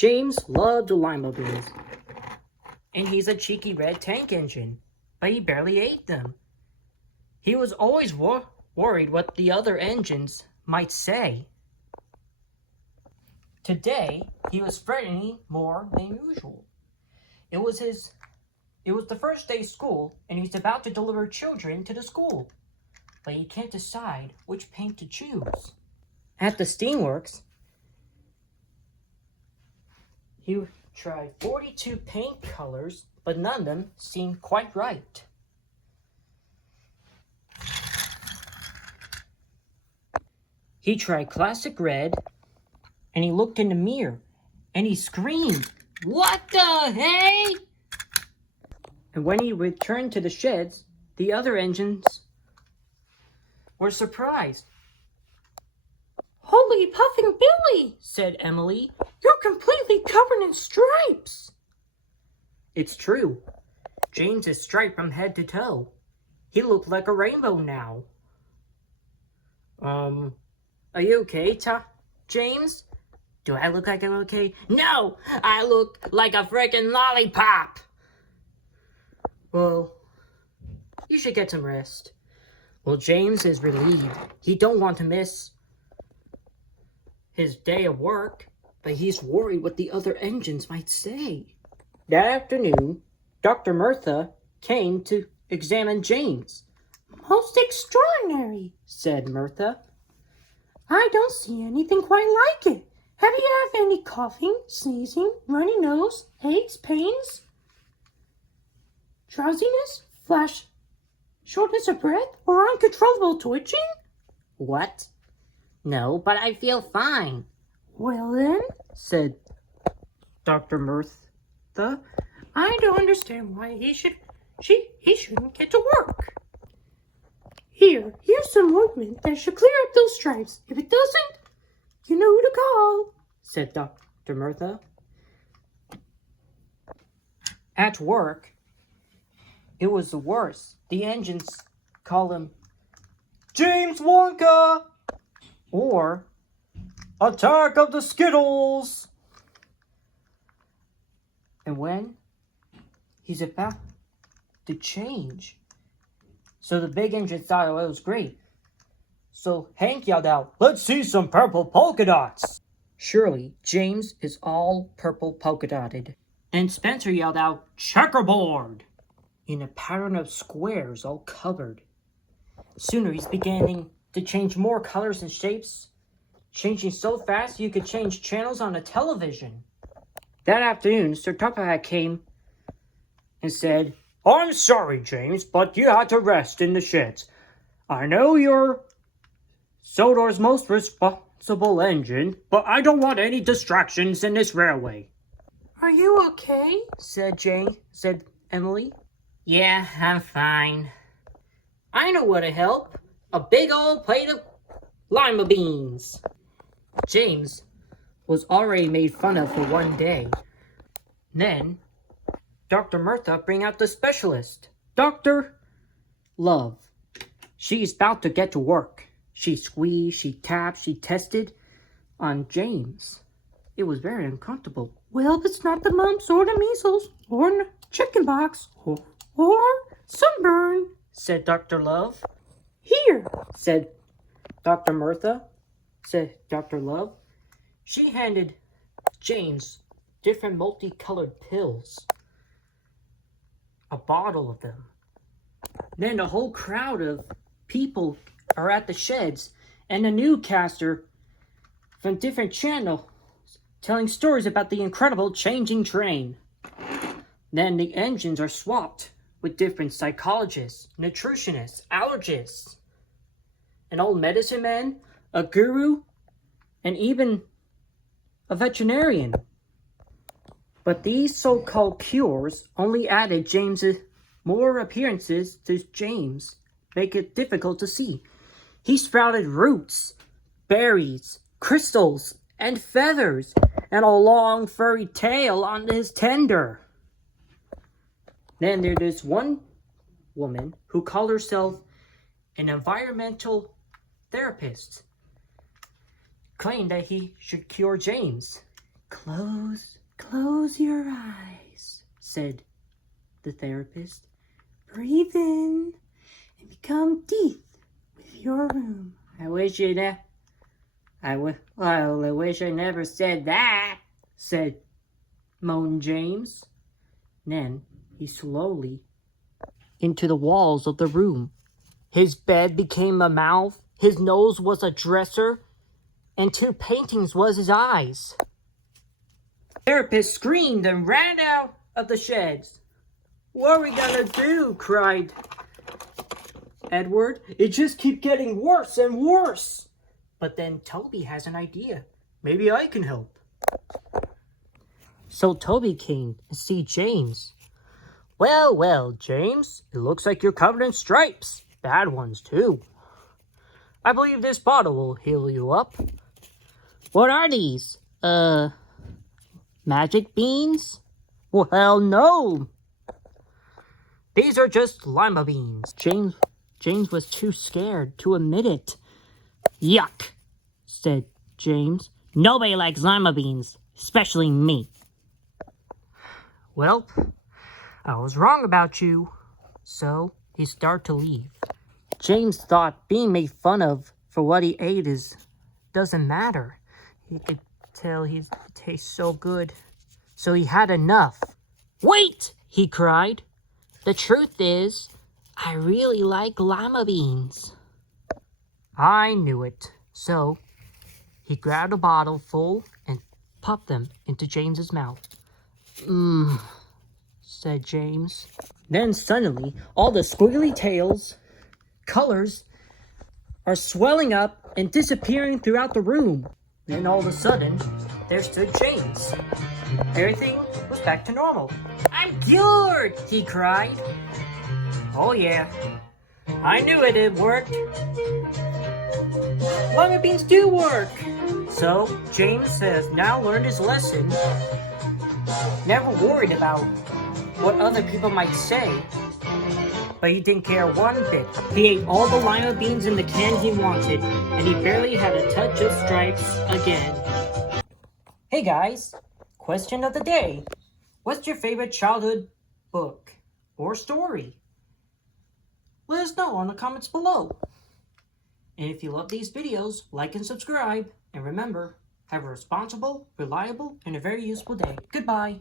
James loved lima beans, and he's a cheeky red tank engine, but he barely ate them. He was always worried what the other engines might say. Today, he was fretting more than usual. It was the first day of school, and he's about to deliver children to the school, but he can't decide which paint to choose. At the Steamworks, he tried 42 paint colors, but none of them seemed quite right. He tried classic red, and he looked in the mirror, and he screamed, "What the hey?" And when he returned to the sheds, the other engines were surprised. "Holy Puffing Billy," said Emily, "you're completely covered in stripes." It's true. James is striped from head to toe. He looked like a rainbow now. Are you okay, James? Do I look like I'm okay? No! I look like a frickin' lollipop! Well, you should get some rest. Well, James is relieved. He don't want to miss his day of work, but he's worried what the other engines might say. That afternoon, Dr. Murtha came to examine James. "Most extraordinary," said Murtha. "I don't see anything quite like it. Have you had any coughing, sneezing, runny nose, aches, pains, drowsiness, flash, shortness of breath, or uncontrollable twitching?" "What? No, but I feel fine." "Well then," said Dr. Murtha, "I don't understand why he shouldn't get to work. Here's some ointment that should clear up those stripes. If it doesn't, you know who to call," said Dr. Murtha. At work, it was the worst. The engines call him James Wonka or Attack of the Skittles. And when he's about to change, so the big engine thought it was great. So Hank yelled out, "Let's see some purple polka dots." Surely, James is all purple polka dotted. And Spencer yelled out, "Checkerboard!" in a pattern of squares all covered. Sooner he's beginning to change more colors and shapes, changing so fast you could change channels on a television. That afternoon, Sir Topperhead came and said, "I'm sorry, James, but you had to rest in the sheds. I know you're Sodor's most responsible engine, but I don't want any distractions in this railway." "Are you okay?" said Emily. "Yeah, I'm fine. I know what'll help. A big old plate of lima beans." James was already made fun of for one day. Then Dr. Murtha bring out the specialist, Dr. Love. She's about to get to work. She squeezed, she tapped, she tested on James. It was very uncomfortable. "Well, it's not the mumps or the measles or chickenpox or sunburn," said Dr. Love. "Here," said Dr. Murtha, said Dr. Love. She handed James different multicolored pills. A bottle of them. Then a whole crowd of people are at the sheds, and a newscaster from different channels telling stories about the incredible changing train. Then the engines are swapped with different psychologists, nutritionists, allergists, an old medicine man, a guru, and even a veterinarian. But these so-called cures only added more appearances to James, make it difficult to see. He sprouted roots, berries, crystals, and feathers, and a long furry tail on his tender. Then there's this one woman who called herself an environmental therapist, claimed that he should cure James. Close your eyes, said the therapist. Breathe in and become teeth with your room. I wish I never said that, moaned James. Then he slowly into the walls of the room. His bed became a mouth, his nose was a dresser, and 2 paintings was his eyes. The therapist screamed and ran out of the sheds. What are we gonna do? Cried Edward. It just keeps getting worse and worse. But then Toby has an idea. Maybe I can help. So Toby came to see James. Well, James, it looks like you're covered in stripes. Bad ones, too. I believe this bottle will heal you up. What are these? Magic beans? Well, no. These are just lima beans. James was too scared to admit it. Yuck, said James. Nobody likes lima beans, especially me. Well, I was wrong about you. So he started to leave. James thought being made fun of for what he ate doesn't matter. He could tell he tastes so good. So he had enough. Wait, he cried. The truth is, I really like lima beans. I knew it. So he grabbed a bottle full and popped them into James's mouth. Said James. Then suddenly, all the squiggly tails, colors, are swelling up and disappearing throughout the room. Then all of a sudden, there stood James. Everything was back to normal. I'm cured, he cried. Oh yeah, I knew it worked. Lima beans do work. So James has now learned his lesson. Never worried about what other people might say. But he didn't care one bit. He ate all the lima beans in the can he wanted, and he barely had a touch of stripes again. Hey guys, question of the day. What's your favorite childhood book or story? Let us know in the comments below. And if you love these videos, like and subscribe. And remember, have a responsible, reliable, and a very useful day. Goodbye.